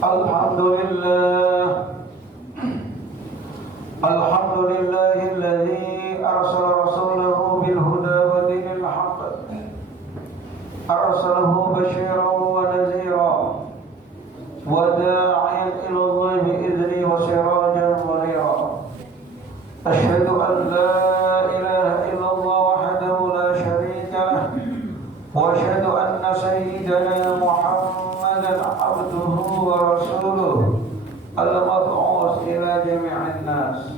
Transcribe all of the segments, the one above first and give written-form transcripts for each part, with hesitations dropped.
Alhamdulillah alladzi arsala rasulahu bil huda wa dinil haqq arsalahu basyiran wa nadhira wa da'iyan ila Allah bi idzni wa sirajan munira asyhadu an la ilaha illallah wahdahu la syarika lah wa asyhadu anna sayyidana Muhammadan abduhu wa rasuluh al-mab'uts ila jami'in nas.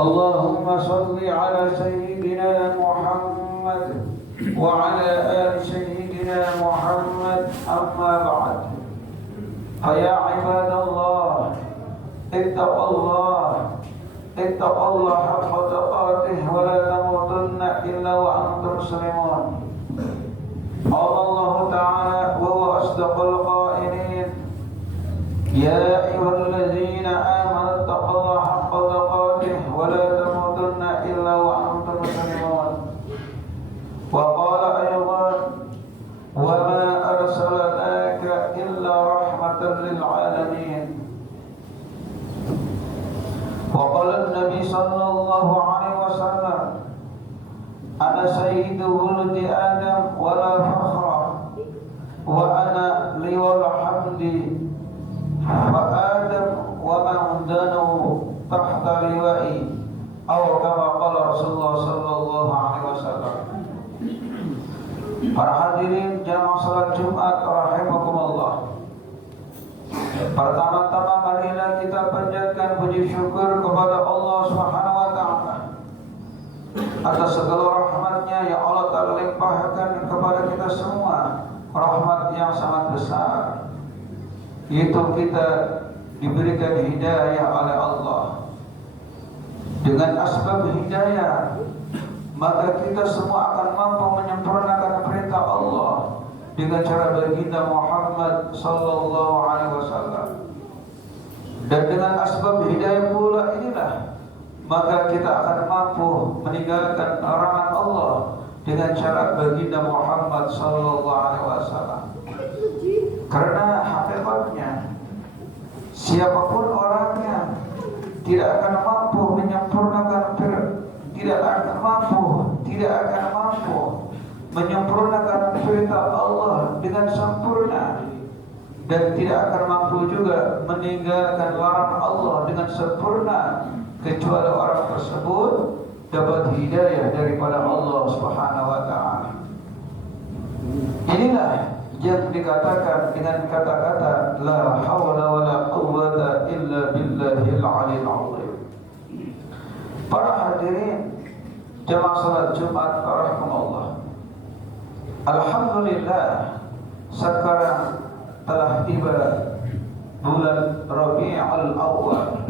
Allahumma salli ala sayyidina Muhammad wa ala ali sayyidina Muhammad, amma ba'd. Ya ibadallah, ittaqullah haqqa tuqatih wa la tamutunna illa wa antum muslimun. Allah Ta'ala wa huwa asdaqul qailin. Ya ayyuhalladzina amanu ittaqullaha haqqa tuqatih wa la tamutunna illa wa antum muslimun. Wa qala aydan wa ma arsalnaka illa rahmatan lil alamin. Wa qala an-nabi sallallahu alaihi wasallam ana sayyidu wuldi adam wa la fakhra wa ana liwal hamdi wa adam wa man danahu tahta liwa'i aw kama qala Rasulullah sallallahu alaihi wasallam. Para hadirin jamaah salat Jumat rahimakumullah. Pertama-tama marilah kita panjatkan puji syukur kepada Allah Subhanahu wa taala atas segala rahmatnya yang Allah Ta'ala limpahkan kepada kita semua, rahmat yang sangat besar, yaitu kita diberikan hidayah oleh Allah. Dengan asbab hidayah, maka kita semua akan mampu menyempurnakan perintah Allah dengan cara baginda Muhammad sallallahu alaihi wasallam. Dan dengan asbab hidayah pula inilah maka kita akan mampu meninggalkan larangan Allah dengan cara baginda Muhammad sallallahu alaihi wasallam. Karena hakikatnya siapapun orangnya tidak akan mampu menyempurnakan tidak akan mampu menyempurnakan perintah Allah dengan sempurna, dan tidak akan mampu juga meninggalkan larangan Allah dengan sempurna kecuali orang tersebut dapat hidayah daripada Allah Subhanahu wa taala. Inilah yang dikatakan dengan kata-kata la haula wala quwwata illa billahil aliyil azim. Para hadirin jamaah salat Jumat rahimakumullah. Alhamdulillah, sekarang telah tiba bulan Rabiul Awwal,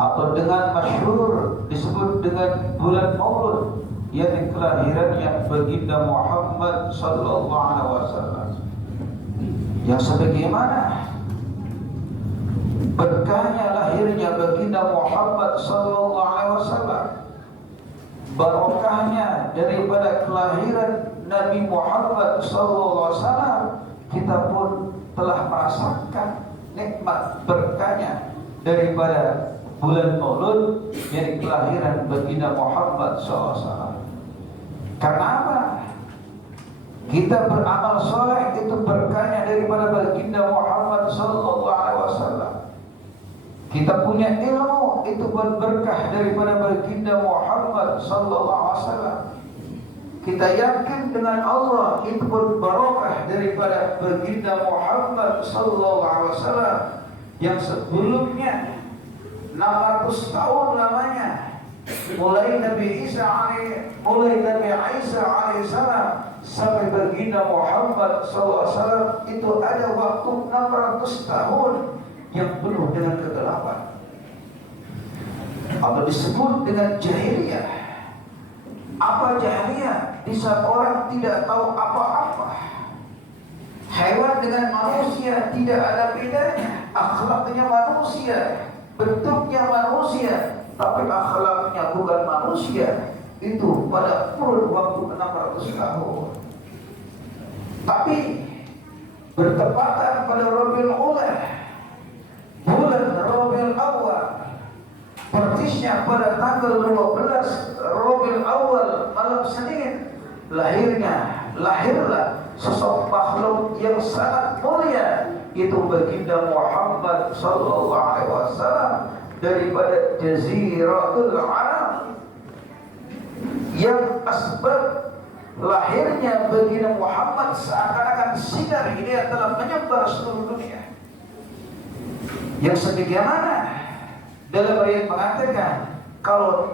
atau dengan masyhur disebut dengan bulan Maulud, yakni kelahirannya baginda Muhammad sallallahu alaihi wasallam. Yang sebagaimana berkahnya lahirnya baginda Muhammad sallallahu alaihi wasallam, barokahnya daripada kelahiran Nabi Muhammad sallallahu alaihi wasallam, kita pun telah merasakan nikmat berkahnya daripada bulan Maulud, yang kelahiran baginda Muhammad SAW. Karena apa? Kita beramal soleh itu berkahnya daripada baginda Muhammad SAW. Kita punya ilmu itu pun berkah daripada baginda Muhammad SAW. Kita yakin dengan Allah itu pun barokah daripada baginda Muhammad SAW, yang sebelumnya 600 tahun lamanya, mulai Nabi Isa alaihissalam sampai baginda Muhammad SAW, itu ada waktu 600 tahun yang penuh dengan kegelapan, atau disebut dengan jahiliyah. Apa jahiliyah? Di saat orang tidak tahu apa-apa. Hewan dengan manusia tidak ada bedanya, akhlaknya manusia, bentuknya manusia, tapi akhlaknya bukan manusia. Itu pada kurun waktu 600 tahun. Tapi bertepatan pada Rabiul Ula, bulan Rabiul Awal, persisnya pada tanggal 12 Rabiul Awal malam Senin, lahirlah sosok makhluk yang sangat mulia, itu baginda Muhammad sallallahu alaihi wasallam daripada Jaziratul Arab, yang asbab lahirnya baginda Muhammad seakan-akan sinar hidayah telah menyebar seluruh dunia. Yang sebagaimana dalam riwayat mengatakan, kalau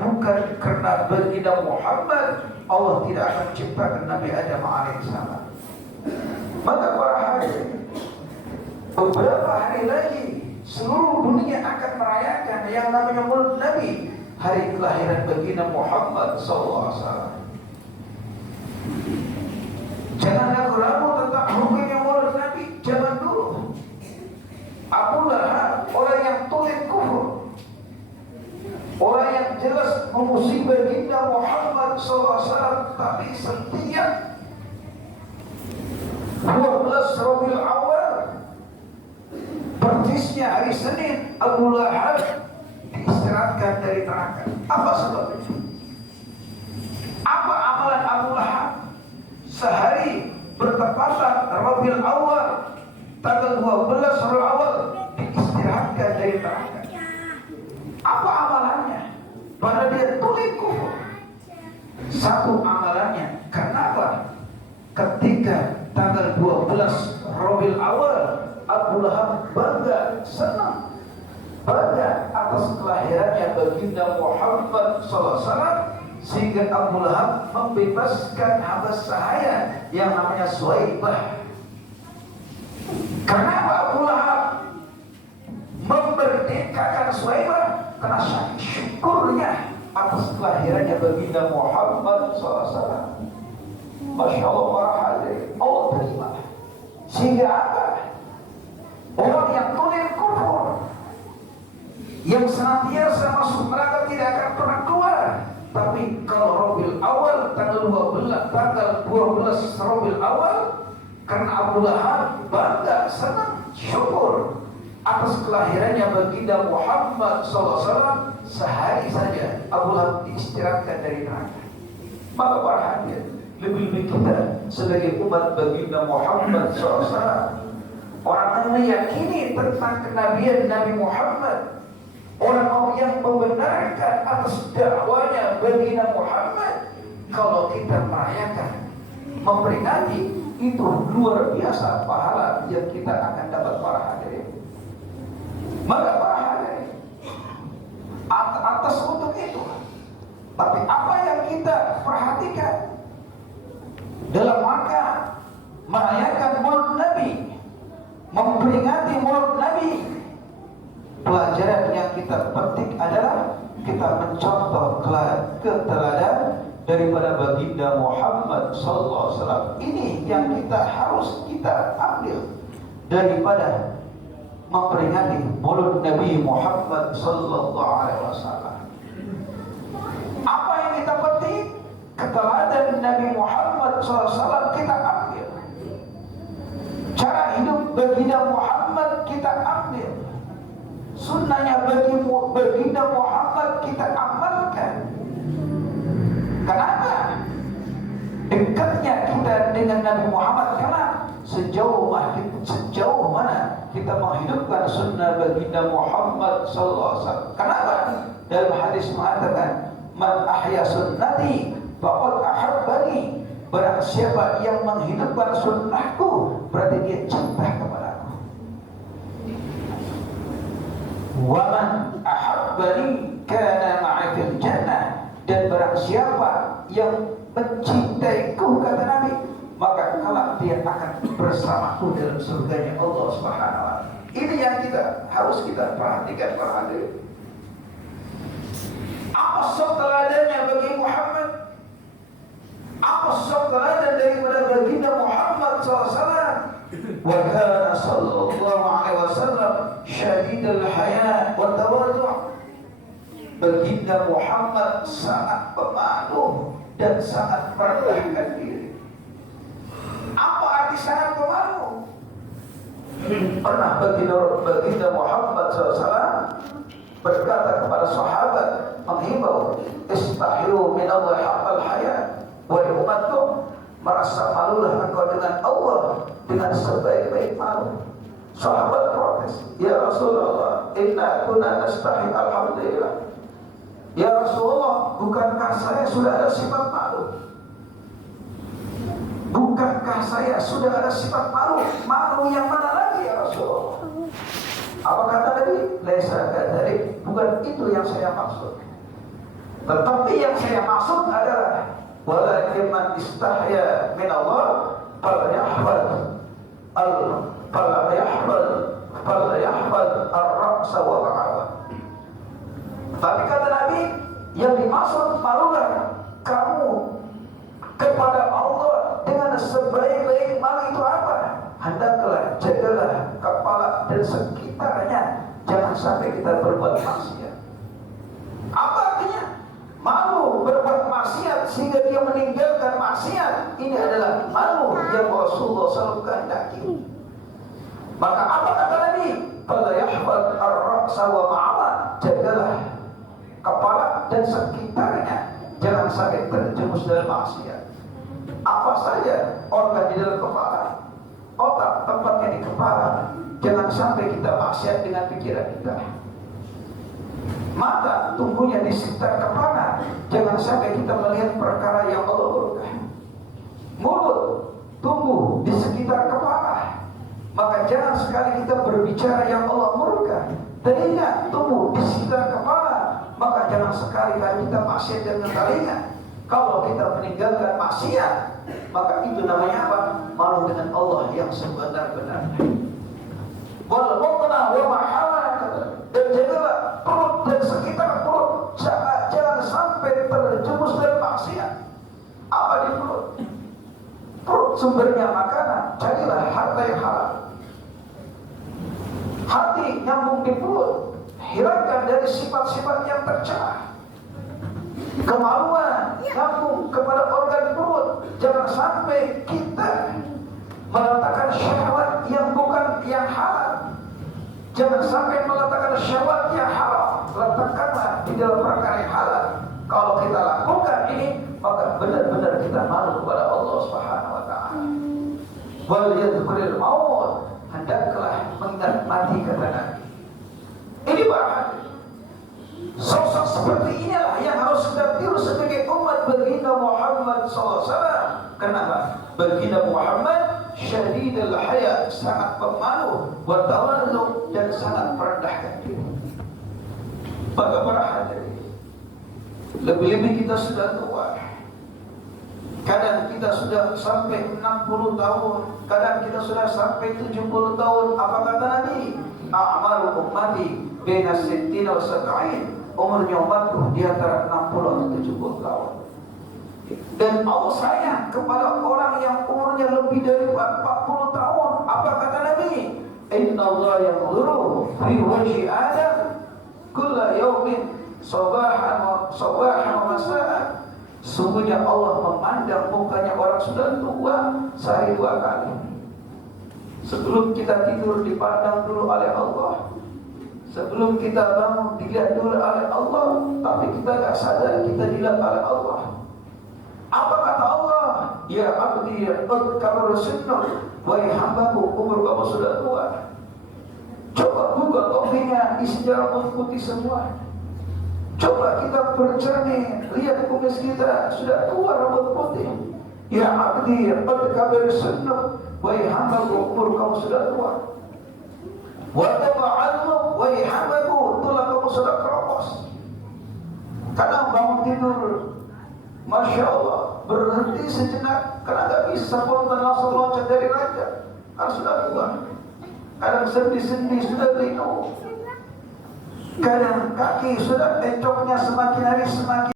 bukan karena baginda Muhammad, Allah tidak akan menciptakan Nabi Adam alaihissalam. Maka para hadirin, beberapa hari lagi seluruh dunia akan merayakan yang namanya Maulid Nabi, hari kelahiran baginda Muhammad SAW. Jangan ragu-ragu tentang hukumnya Maulid Nabi zaman dulu. Abu Lahab, orang yang tulen kufur, orang yang jelas memusuhi baginda Muhammad SAW, tapi setiap 12 Rabiul Awal, persisnya hari Senin, Abu Lahab diistirahatkan dari neraka. Apa sebabnya? Apa amalan Abu Lahab sehari bertepatan Rabiul Awal tanggal 12 Rabiul Awal diistirahatkan dari neraka? Apa amalannya? Pada dia tulen kufur. Satu amalannya, kenapa? Ketika tanggal 12 Rabiul Awal, Abu Lahab bangga, senang, bangga atas kelahirannya baginda Muhammad SAW, sehingga Abu Lahab membebaskan hamba sahaya yang namanya Suwaibah. Kenapa Abu Lahab memerdekakan Suwaibah? Karena saking syukurnya atas kelahirannya baginda Muhammad SAW. Masya Allah para hadirin, Allah terima. Sehingga apa? Orang yang tulen kufur, yang senantiasa masuk neraka tidak akan pernah keluar. Tapi kalau Rabiul Awal tanggal 12 Rabiul Awal, karena Abu Lahab bangga, senang, syukur atas kelahirannya baginda Muhammad SAW, sehari saja Abu Lahab diistirahatkan dari neraka. Maka para hadirin, lebih-lebih kita sebagai umat baginda Muhammad SAW, orang yang meyakini tentang kenabian Nabi Muhammad, orang yang membenarkan atas dakwanya baginda Muhammad, kalau kita merayakan, memperingati, itu luar biasa pahala yang kita akan dapat para hadirin. Maka para hadirin, atas untuk itu, tapi apa yang kita perhatikan dalam rangka merayakan Maulid Nabi, memperingati Maulid Nabi, pelajaran yang kita petik adalah kita mencontoh keteladanan daripada baginda Muhammad SAW. Ini yang harus kita ambil daripada memperingati Maulid Nabi Muhammad SAW. Apa yang kita petik? Keteladanan Nabi Muhammad SAW kita ambil. Cara hidup baginda Muhammad kita ambil. Sunnahnya baginda Muhammad kita amalkan. Kenapa? Dekatnya kita dengan Nabi Muhammad, karena sejauh mana kita menghidupkan sunnah baginda Muhammad SAW. Kenapa? Dalam hadis mengatakan, man ahya sunnati faqad ahabbani. Barang siapa yang menghidupkan sunnahku, berarti dia cinta kepadaku. Wa man ahabbani kana ma'i fil jannah. Dan barang siapa yang mencintaiku, kata Nabi, maka kelak dia akan bersamaku dalam surganya Allah Subhanahu wa taala. Ini yang harus kita perhatikan para hadirin. Apa sok teladannya bagi Muhammad? Apa sok teladan daripada baginda Muhammad SAW? Wa kana sallallahu alaihi wasallam syadidul haya wa tawadhu'. Baginda Muhammad sangat pemalu dan sangat merendahkan diri. Apa Pernah baginda Muhammad SAW berkata kepada sahabat, menghimbau, istahiyu min Allah haqqal haya, wahai umatku, merasa malulah engkau dengan Allah dengan sebaik-baik malu. Sahabat protes, ya Rasulullah, inna kunna nastahi, alhamdulillah. Ya Rasulullah, bukankah saya sudah ada sifat malu? Bukankah saya sudah ada sifat malu? Malu yang mana lagi ya Rasulullah? Apa kata Nabi? Laisa kadzalik, bukan itu yang saya maksud. Tetapi yang saya maksud adalah walakin man istahya min Allah falyahfad ar-ra'sa wal 'ala. Tapi kata Nabi, yang dimaksud malulah kamu kepada Allah dengan sebaik-baik malu itu apa? Hendaklah jagalah kepala dan sekitarnya, jangan sampai kita berbuat maksiat. Apa artinya? Malu berbuat maksiat sehingga dia meninggalkan maksiat, ini adalah malu yang Rasulullah SAW kehendaki. Maka apa kata Nabi? Fala yahfad ar-ra'sa wa ma'ala, jagalah kepala dan sekitarnya, jangan sampai terjerumus dalam maksiat. Apa saja organ di dalam kepala, otak tempatnya di kepala, jangan sampai kita maksiat dengan pikiran kita. Mata tumbuhnya di sekitar kepala, jangan sampai kita melihat perkara yang Allah murka. Mulut tumbuh di sekitar kepala, maka jangan sekali kita berbicara yang Allah murka. Telinga tumbuh di sekitar kepala, maka jangan sekali kita maksiat dengan telinga. Kalau kita meninggalkan maksiat, maka itu namanya apa? Malu dengan Allah yang sebenar-benarnya. Wal muqna wa mahala, dan jagalah perut dan sekitar perut, jangan sampai terjerumus dalam maksiat. Apa di perut? Perut sumbernya makanan, carilah harta yang halal. Hati nyambung di perut, hilangkan dari sifat-sifat yang tercela. Kemaluan nyambung kepada organ perut, jangan sampai kita meletakkan syahwat yang bukan yang halal. Jangan sampai meletakkan syahwat yang halal, letakkanlah di dalam perkara yang halal. Kalau kita lakukan ini, maka benar-benar kita malu kepada Allah Subhanahu wa taala. Wal yadhkuril maut, hendaklah mengingat mati, kata Nabi. Ini bahaya. Sosok seperti inilah yang harus kita tiru sebagai umat baginda Muhammad SAW. Kenapa? Baginda Muhammad syadidul haya, sangat pemalu, wa tawallu, dan sangat merendahkan diri. Maka para hadirin, lebih-lebih kita sudah tua. Kadang kita sudah sampai 60 tahun, kadang kita sudah sampai 70 tahun. Apa kata Nabi? A'maru ummati baina sittina wa sab'in. Umurnya umatku di antara 60 atau 70 tahun. Dan Allah sayang kepada orang yang umurnya lebih dari 40 tahun. Apa kata Nabi? Inna Allah yanzuru fi wajhi Adam kulla yawmin sabahan wa masa'an. Sungguhnya Allah memandang mukanya orang sudah tua sehari 2 kali. Sebelum kita tidur dipandang dulu oleh Allah. Sebelum kita bangun dilihat dulu oleh Allah. Tapi kita tak sadar kita dilihat oleh Allah. Apa kata Allah? Ya abdi qad kabara sunnah, wahai hambaku, umur kamu sudah tua. Coba buka kopinya, isinya rambut putih semua. Coba kita bercermin, lihat kumis kita sudah tua rambut putih. Ya abdi qad kabara sunnah, wahai hambaku, umur kamu sudah tua. Wa taba'almu, wahai hambaku, tulang kamu sudah keropos. Kadang bangun tidur, Masya Allah, berhenti sejenak karena tak bisa spontan langsung loncat dari raja, karena sudah tua. Kadang sendi-sendi sudah linu, kadang kaki sudah encoknya semakin hari semakin